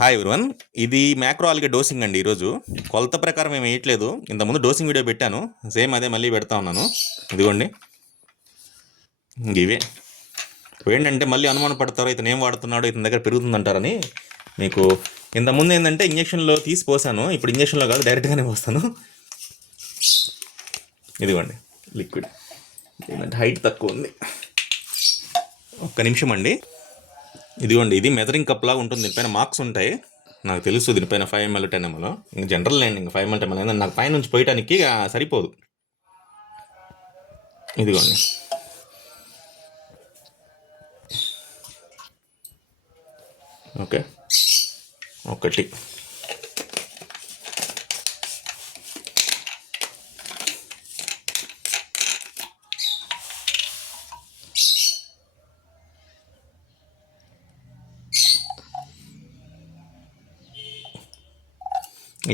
Hi everyone. ఇది macro algae dosing అండి. ఈరోజు కొలత ప్రకారం ఏమి వేయట్లేదు. ఇంతకుముందు డోసింగ్ వీడియో పెట్టాను, సేమ్ అదే మళ్ళీ పెడతా ఉన్నాను. ఇదిగోండి, ఇవే ఏంటంటే మళ్ళీ అనుమానం పడతారు, ఇతను ఏం వాడుతున్నాడో, ఇతని దగ్గర పెరుగుతుందంటారని. మీకు ఇంతకుముందు ఏంటంటే ఇంజక్షన్లో తీసి పోసాను, ఇప్పుడు ఇంజక్షన్లో కాదు డైరెక్ట్గానే పోస్తాను. ఇదిగోండి లిక్విడ్. ఏంటంటే హైట్ తక్కువ ఉంది, ఒక్క నిమిషం అండి. ఇదిగోండి, ఇది మెజరింగ్ కప్ లాగా ఉంటుంది. దీనిపైన మార్క్స్ ఉంటాయి, నాకు తెలుసు. దీనిపైన 5 ml 10 ml ఇంక జనరల్ లేండి. ఇంకా 5 ml 10 ml ఏంటంటే నాకు పైన నుంచి పోయటానికి సరిపోదు. ఇదిగోండి, ఓకే, ఒకటి.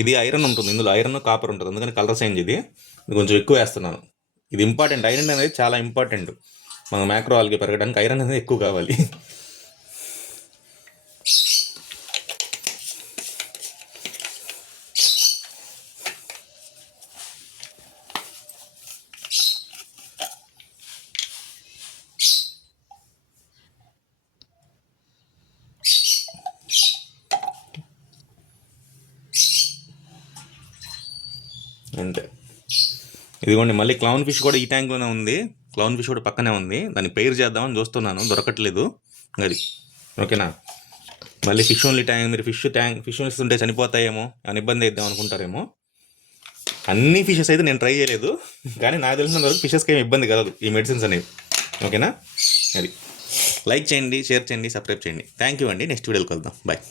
ఇది ఐరన్ ఉంటుంది, ఇందులో ఐరన్ కాపర్ ఉంటుంది, అందుకని కలర్ చేంజ్. ఇది కొంచెం ఎక్కువ వేస్తున్నాను. ఇది ఇంపార్టెంట్, ఐరన్ అనేది చాలా ఇంపార్టెంట్. మన మ్యాక్రో ఆల్గే పెరగడానికి ఐరన్ అనేది ఎక్కువ కావాలి. అంతే. ఇదిగోండి, మళ్ళీ క్లౌన్ ఫిష్ కూడా ఈ ట్యాంక్లోనే ఉంది. క్లౌన్ ఫిష్ కూడా పక్కనే ఉంది. దాన్ని పెయిర్ చేద్దామని చూస్తున్నాను, దొరకట్లేదు. అది ఓకేనా. మళ్ళీ ఫిష్ ఓన్లీ ట్యాంక్, మీరు ఫిష్ ఉంటే చనిపోతాయేమో అని ఇబ్బంది అయిద్దాం అనుకుంటారేమో. అన్ని ఫిషెస్ అయితే నేను ట్రై చేయలేదు, కానీ నాకు తెలిసినంత వరకు ఫిషెస్కి ఏమి ఇబ్బంది కలదు ఈ మెడిసిన్స్ అనేవి. ఓకేనా. అది లైక్ చేయండి, షేర్ చేయండి, సబ్స్క్రైబ్ చేయండి. థ్యాంక్ యూ అండి. నెక్స్ట్ వీడియోకి వెళ్దాం. బాయ్.